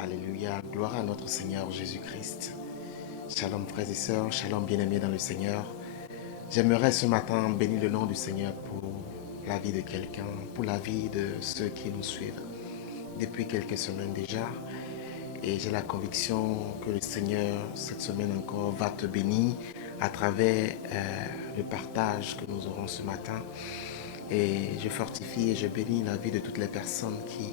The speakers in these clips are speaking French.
Alléluia, gloire à notre Seigneur Jésus-Christ. Shalom frères et sœurs, shalom bien-aimés dans le Seigneur. J'aimerais ce matin bénir le nom du Seigneur pour la vie de quelqu'un, pour la vie de ceux qui nous suivent depuis quelques semaines déjà. Et j'ai la conviction que le Seigneur, cette semaine encore, va te bénir à travers le partage que nous aurons ce matin. Et je fortifie et je bénis la vie de toutes les personnes qui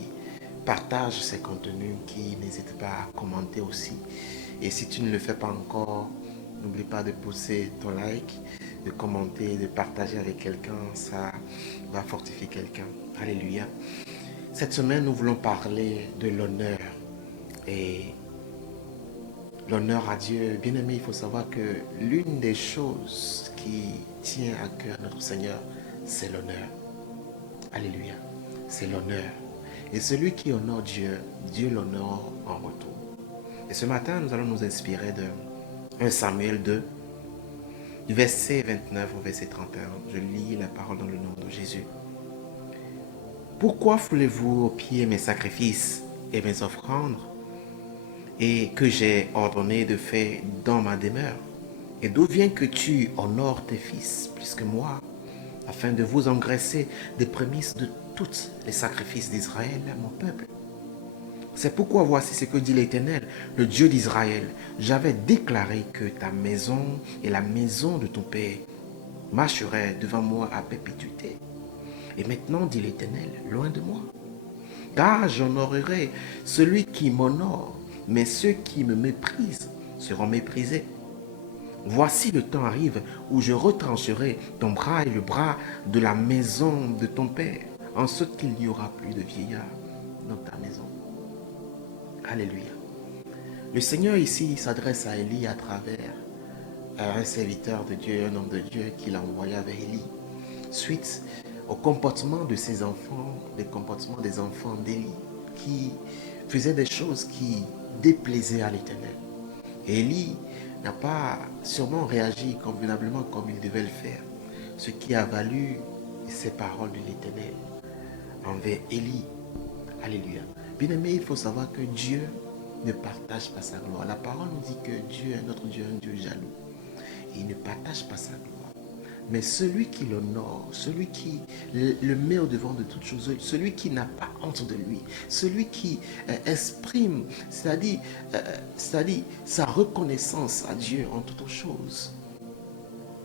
partagent ces contenus, qui n'hésitent pas à commenter aussi. Et si tu ne le fais pas encore, n'oublie pas de pousser ton like, de commenter, de partager avec quelqu'un. Ça va fortifier quelqu'un. Alléluia. Cette semaine, nous voulons parler de l'honneur. Et l'honneur à Dieu, bien aimé, il faut savoir que l'une des choses qui tient à cœur notre Seigneur, c'est l'honneur. Alléluia. C'est l'honneur. Et celui qui honore Dieu, Dieu l'honore en retour. Et ce matin, nous allons nous inspirer de 1 Samuel 2, du verset 29 au verset 31. Je lis la parole dans le nom de Jésus. Pourquoi foulez-vous aux pieds mes sacrifices et mes offrandes, et que j'ai ordonné de faire dans ma demeure? Et d'où vient que tu honores tes fils plus que moi, afin de vous engraisser des prémices de tous les sacrifices d'Israël, mon peuple? C'est pourquoi voici ce que dit l'Éternel, le Dieu d'Israël. J'avais déclaré que ta maison et la maison de ton père marcheraient devant moi à perpétuité. Et maintenant, dit l'Éternel, loin de moi. Car j'honorerai celui qui m'honore, mais ceux qui me méprisent seront méprisés. Voici le temps arrive où je retrancherai ton bras et le bras de la maison de ton père, en sorte qu'il n'y aura plus de vieillard dans ta maison. Alléluia. Le Seigneur ici s'adresse à Élie à travers un serviteur de Dieu, un homme de Dieu qu'il a envoyé avec Élie, suite au comportement de ses enfants, le comportement des enfants d'Élie, qui faisaient des choses qui déplaisaient à l'Éternel. Et Élie n'a pas sûrement réagi convenablement comme il devait le faire, ce qui a valu ces paroles de l'Éternel envers Élie. Alléluia. Bien aimé, il faut savoir que Dieu ne partage pas sa gloire. La parole nous dit que Dieu est notre Dieu, un Dieu jaloux. Et il ne partage pas sa gloire. Mais celui qui l'honore, celui qui le met au devant de toutes choses, celui qui n'a pas honte de lui, celui qui exprime, c'est-à-dire sa reconnaissance à Dieu en toutes choses.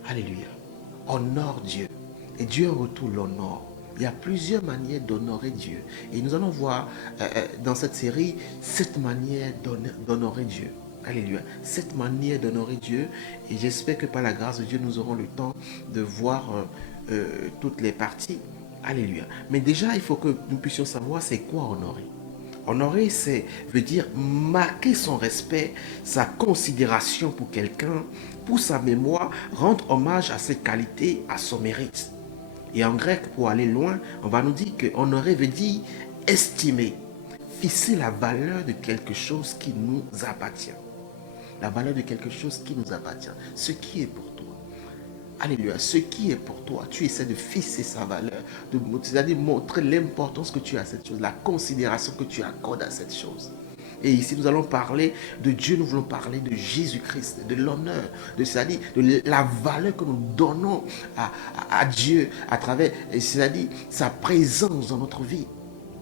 Alléluia. Honore Dieu. Et Dieu en retour l'honore. Il y a plusieurs manières d'honorer Dieu. Et nous allons voir dans cette série 7 manières d'honorer Dieu. Alléluia. 7 manières d'honorer Dieu. Et j'espère que par la grâce de Dieu, nous aurons le temps de voir toutes les parties. Alléluia. Mais déjà, il faut que nous puissions savoir c'est quoi honorer. Honorer, veut dire marquer son respect, sa considération pour quelqu'un, pour sa mémoire, rendre hommage à ses qualités, à son mérite. Et en grec, pour aller loin, on va nous dire que honorer veut dire estimer, fixer la valeur de quelque chose qui nous appartient. La valeur de quelque chose qui nous appartient. Ce qui est pour toi. Alléluia. Ce qui est pour toi, tu essaies de fixer sa valeur, c'est-à-dire montrer l'importance que tu as à cette chose, la considération que tu accordes à cette chose. Et ici, nous allons parler de Dieu, nous voulons parler de Jésus-Christ, de l'honneur, c'est-à-dire de la valeur que nous donnons à Dieu à travers, c'est-à-dire sa présence dans notre vie.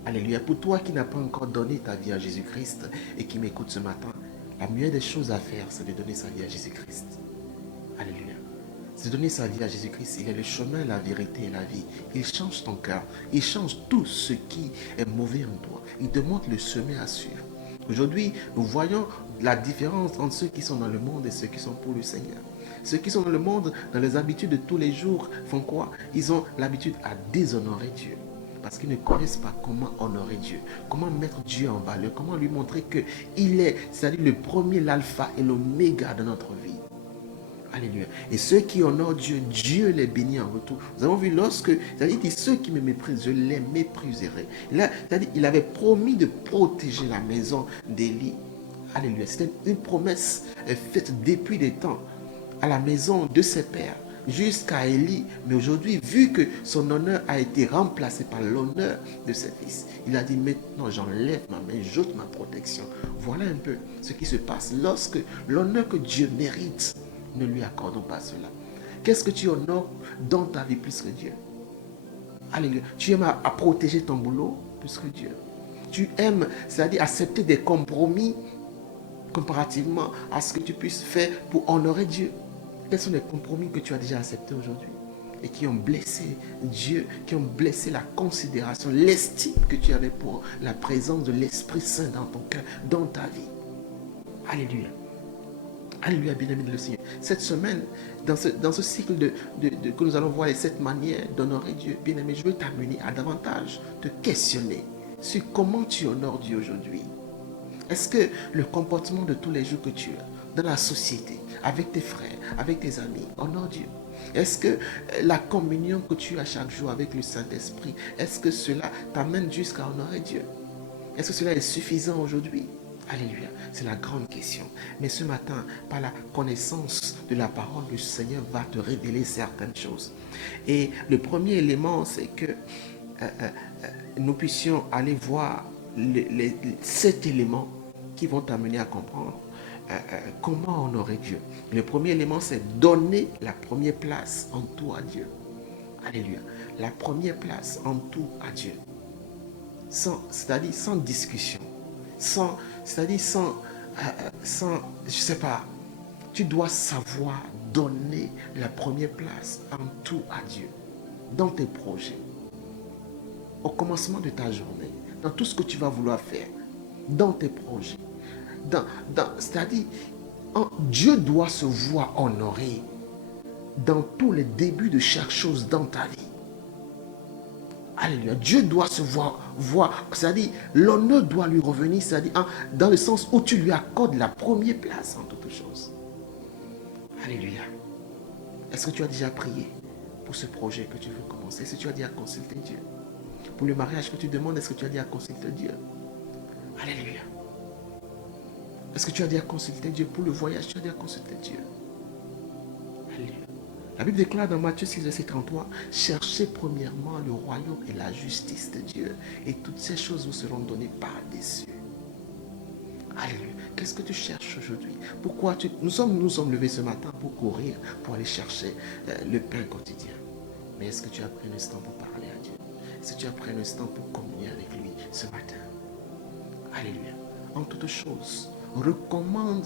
Alléluia. Pour toi qui n'as pas encore donné ta vie à Jésus-Christ et qui m'écoute ce matin, la meilleure des choses à faire, c'est de donner sa vie à Jésus-Christ. Alléluia. C'est de donner sa vie à Jésus-Christ. Il est le chemin, la vérité et la vie. Il change ton cœur. Il change tout ce qui est mauvais en toi. Il te montre le chemin à suivre. Aujourd'hui, nous voyons la différence entre ceux qui sont dans le monde et ceux qui sont pour le Seigneur. Ceux qui sont dans le monde, dans les habitudes de tous les jours, font quoi? Ils ont l'habitude à déshonorer Dieu. Parce qu'ils ne connaissent pas comment honorer Dieu, comment mettre Dieu en valeur, comment lui montrer qu'il est, c'est-à-dire le premier, l'alpha et l'oméga de notre vie. Alléluia. Et ceux qui honorent Dieu, Dieu les bénit en retour. Nous avons vu lorsque, c'est-à-dire dit, ceux qui me méprisent, je les mépriserai. Là, c'est-à-dire, il avait promis de protéger la maison d'Élie. Alléluia. C'était une promesse faite depuis des temps à la maison de ses pères. jusqu'à Élie. Mais aujourd'hui, vu que son honneur a été remplacé par l'honneur de ses fils, il a dit maintenant j'enlève ma main, j'ôte ma protection. Voilà un peu ce qui se passe lorsque l'honneur que Dieu mérite, ne lui accordons pas cela. Qu'est-ce que tu honores dans ta vie plus que Dieu? Alléluia. Tu aimes à protéger ton boulot plus que Dieu. Tu aimes, c'est-à-dire accepter des compromis comparativement à ce que tu puisses faire pour honorer Dieu. Quels sont les compromis que tu as déjà acceptés aujourd'hui et qui ont blessé Dieu, qui ont blessé la considération, l'estime que tu avais pour la présence de l'Esprit Saint dans ton cœur, dans ta vie? Alléluia. Alléluia, bien-aimé de le Seigneur. Cette semaine, dans ce cycle que nous allons voir et cette manière d'honorer Dieu, bien-aimé, je veux t'amener à davantage te questionner sur comment tu honores Dieu aujourd'hui. Est-ce que le comportement de tous les jours que tu as, dans la société, avec tes frères, avec tes amis, honore Dieu? Est-ce que la communion que tu as chaque jour avec le Saint-Esprit, est-ce que cela t'amène jusqu'à honorer Dieu? Est-ce que cela est suffisant aujourd'hui? Alléluia, c'est la grande question. Mais ce matin, par la connaissance de la parole, le Seigneur va te révéler certaines choses. Et le premier élément, c'est que nous puissions aller voir les 7 éléments qui vont t'amener à comprendre comment honorer Dieu. Le premier élément, c'est donner la première place en tout à Dieu. Alléluia. La première place en tout à Dieu. C'est-à-dire sans discussion. C'est-à-dire sans, je sais pas, tu dois savoir donner la première place en tout à Dieu, dans tes projets, au commencement de ta journée, dans tout ce que tu vas vouloir faire, dans tes projets, c'est-à-dire, Dieu doit se voir honoré dans tous les débuts de chaque chose dans ta vie. Alléluia. Dieu doit se voir, c'est-à-dire l'honneur doit lui revenir, c'est-à-dire dans le sens où tu lui accordes la première place en toutes choses. Alléluia. Est-ce que tu as déjà prié pour ce projet que tu veux commencer? Est-ce que tu as déjà consulté Dieu? Pour le mariage que tu demandes, est-ce que tu as déjà consulté Dieu? Alléluia. Est-ce que tu as déjà consulté Dieu pour le voyage? Tu as déjà consulté Dieu? Alléluia. La Bible déclare dans Matthieu 6, verset 33, « Cherchez premièrement le royaume et la justice de Dieu, et toutes ces choses vous seront données par-dessus. » Alléluia. Qu'est-ce que tu cherches aujourd'hui? Pourquoi nous sommes levés ce matin pour courir, pour aller chercher le pain quotidien. Mais est-ce que tu as pris un instant pour parler à Dieu? Est-ce que tu as pris un instant pour communier avec lui ce matin? Alléluia. En toutes choses, recommande.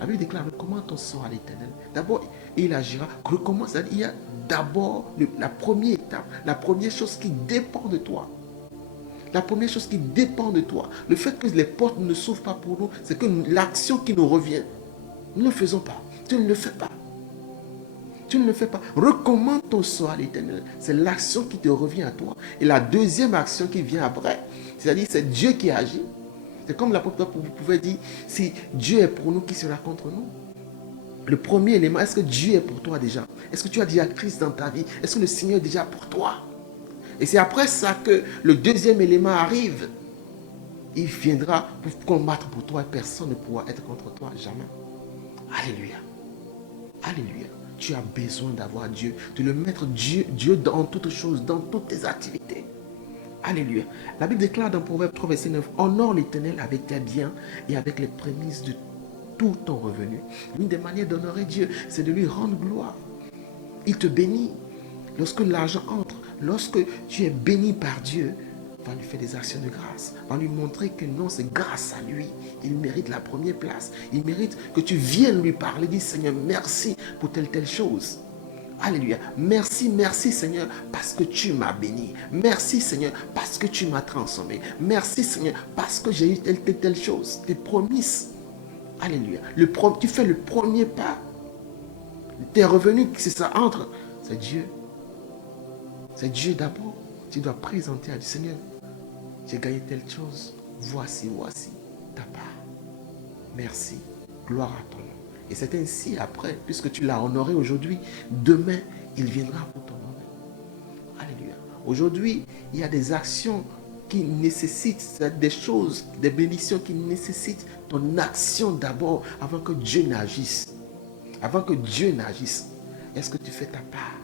La Bible déclare, recommande ton sort à l'Éternel. D'abord, il agira. Recommande, c'est-à-dire, il y a d'abord la première étape, la première chose qui dépend de toi. La première chose qui dépend de toi. Le fait que les portes ne s'ouvrent pas pour nous, c'est que l'action qui nous revient, nous ne le faisons pas. Tu ne le fais pas. Tu ne le fais pas. Recommande ton sort à l'Éternel. C'est l'action qui te revient à toi. Et la deuxième action qui vient après, c'est-à-dire c'est Dieu qui agit. C'est comme l'apôtre vous pouvez dire, si Dieu est pour nous, qui sera contre nous? Le premier élément, est-ce que Dieu est pour toi déjà? Est-ce que tu as déjà Christ dans ta vie? Est-ce que le Seigneur est déjà pour toi? Et c'est après ça que le deuxième élément arrive. Il viendra pour combattre pour toi et personne ne pourra être contre toi, jamais. Alléluia. Alléluia. Tu as besoin d'avoir Dieu, de le mettre Dieu dans toutes choses, dans toutes tes activités. Alléluia. La Bible déclare dans Proverbe 3, verset 9, « Honore l'Éternel avec tes biens et avec les prémices de tout ton revenu. » L'une des manières d'honorer Dieu, c'est de lui rendre gloire. Il te bénit. Lorsque l'argent entre, lorsque tu es béni par Dieu, va lui faire des actions de grâce, va lui montrer que non, c'est grâce à lui. Il mérite la première place. Il mérite que tu viennes lui parler, dis Seigneur, merci pour telle chose. Alléluia. Merci, merci Seigneur parce que tu m'as béni. Merci Seigneur parce que tu m'as transformé. Merci Seigneur parce que j'ai eu telle chose. Tes promesses. Alléluia. Tu fais le premier pas. Tes revenus, c'est ça entre. C'est Dieu. C'est Dieu d'abord. Tu dois présenter à Dieu. Seigneur, j'ai gagné telle chose. Voici ta part. Merci. Gloire à ton nom. Et c'est ainsi après, puisque tu l'as honoré aujourd'hui, demain, il viendra pour t'honorer. Alléluia. Aujourd'hui, il y a des actions qui nécessitent, des choses, des bénédictions qui nécessitent ton action d'abord avant que Dieu n'agisse. Avant que Dieu n'agisse. Est-ce que tu fais ta part?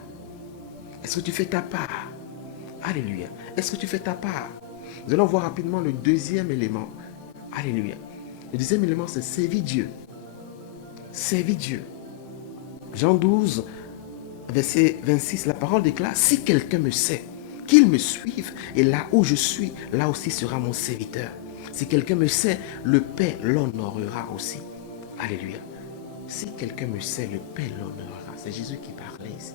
Est-ce que tu fais ta part? Alléluia. Est-ce que tu fais ta part? Nous allons voir rapidement le deuxième élément. Alléluia. Le deuxième élément, c'est servir Dieu. Servir Dieu. Jean 12, verset 26, la parole déclare, si quelqu'un me sait, qu'il me suive, et là où je suis, là aussi sera mon serviteur. Si quelqu'un me sait, le Père l'honorera aussi. Alléluia. Si quelqu'un me sait, le Père l'honorera. C'est Jésus qui parlait ici.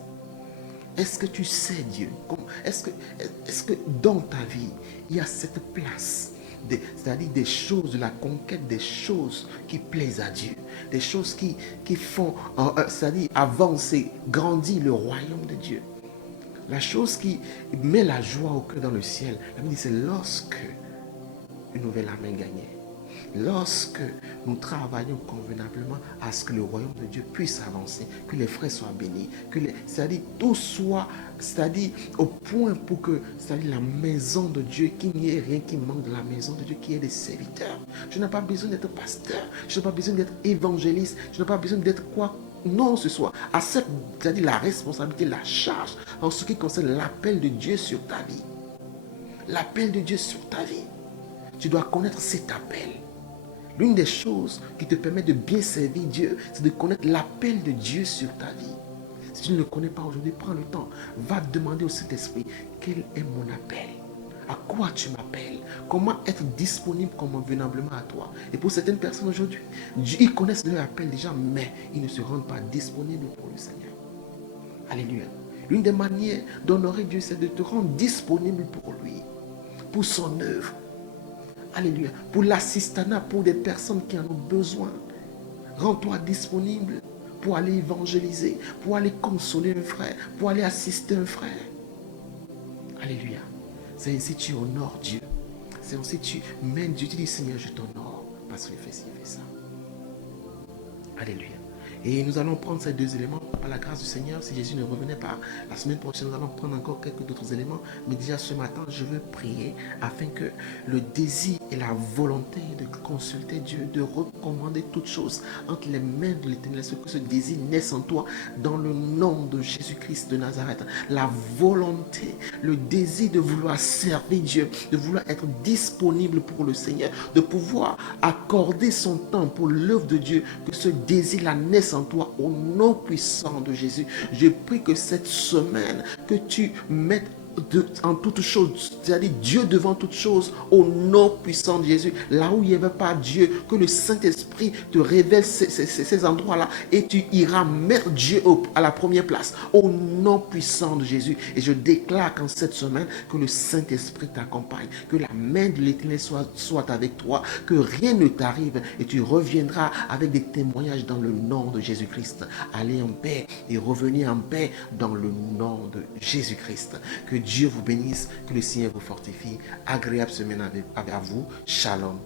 Est-ce que tu sais Dieu? Est-ce que dans ta vie, il y a cette place, c'est-à-dire des choses, de la conquête des choses qui plaisent à Dieu, des choses qui font, c'est-à-dire avancer, grandir le royaume de Dieu. La chose qui met la joie au cœur dans le ciel, la Bible dit, c'est lorsque une nouvelle âme est gagnée. Lorsque nous travaillons convenablement à ce que le royaume de Dieu puisse avancer, que les frères soient bénis, c'est-à-dire tout soit, c'est-à-dire au point pour que, c'est-à-dire la maison de Dieu, qu'il n'y ait rien qui manque de la maison de Dieu, qu'il y ait des serviteurs. Je n'ai pas besoin d'être pasteur, je n'ai pas besoin d'être évangéliste, je n'ai pas besoin d'être quoi. Non, ce soit accepte, c'est-à-dire la responsabilité, la charge en ce qui concerne l'appel de Dieu sur ta vie. L'appel de Dieu sur ta vie. Tu dois connaître cet appel. L'une des choses qui te permet de bien servir Dieu, c'est de connaître l'appel de Dieu sur ta vie. Si tu ne le connais pas aujourd'hui, prends le temps. Va demander au Saint-Esprit, quel est mon appel? À quoi tu m'appelles? Comment être disponible convenablement à toi? Et pour certaines personnes aujourd'hui, ils connaissent leur appel déjà, mais ils ne se rendent pas disponibles pour le Seigneur. Alléluia. L'une des manières d'honorer Dieu, c'est de te rendre disponible pour lui, pour son œuvre. Alléluia. Pour l'assistanat, pour des personnes qui en ont besoin. Rends-toi disponible pour aller évangéliser, pour aller consoler un frère, pour aller assister un frère. Alléluia. C'est ainsi que tu honores Dieu. C'est ainsi que tu mènes Dieu. Tu dis, Seigneur, je t'honore parce qu'il fait ci, il fait ça. Alléluia. Et nous allons prendre ces deux éléments par la grâce du Seigneur. Si Jésus ne revenait pas, la semaine prochaine, nous allons prendre encore quelques autres éléments. Mais déjà ce matin, je veux prier afin que le désir et la volonté de consulter Dieu, de recommander toutes choses entre les mains de l'Éternel, que ce désir naisse en toi dans le nom de Jésus-Christ de Nazareth. La volonté, le désir de vouloir servir Dieu, de vouloir être disponible pour le Seigneur, de pouvoir accorder son temps pour l'œuvre de Dieu, que ce désir-là naisse en toi au nom puissant de Jésus. Je prie que cette semaine, que tu mettes en toutes choses, c'est-à-dire Dieu devant toutes choses, au nom puissant de Jésus. Là où il n'y avait pas Dieu, que le Saint-Esprit te révèle ces endroits-là et tu iras mettre Dieu à la première place, au nom puissant de Jésus. Et je déclare qu'en cette semaine, que le Saint-Esprit t'accompagne, que la main de l'Éternel soit avec toi, que rien ne t'arrive et tu reviendras avec des témoignages dans le nom de Jésus-Christ. Allez en paix et revenez en paix dans le nom de Jésus-Christ. Que Dieu vous bénisse, que le Seigneur vous fortifie. Agréable semaine avec vous. Shalom.